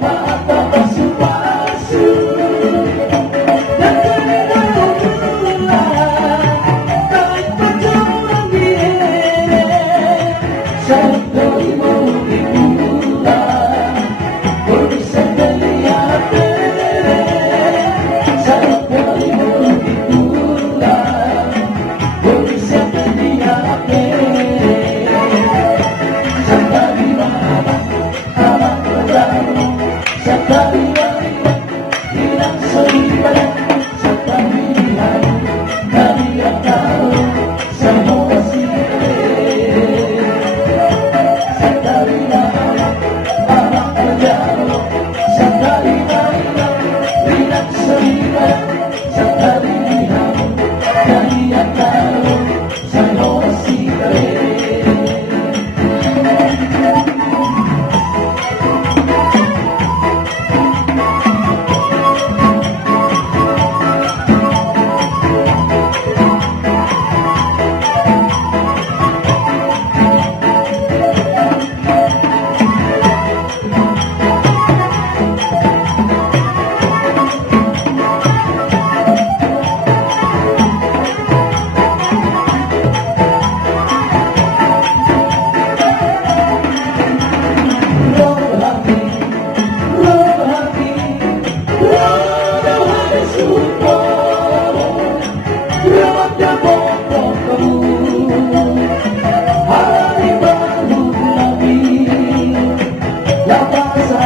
mata basuh-basuh dan kenal bulan tanpa jalan dia sampai mau dipulang bisa melihat sampai mau dipulang bisa melihat sampai mana amat berlalu sampai mana hilang selipanya sampai mana kami yang tahu semua sih sampai mana amat berlalu sampai mana hilang selipanya sampai mana kami yang tahu semua sih. Hari baru lagi, la pasa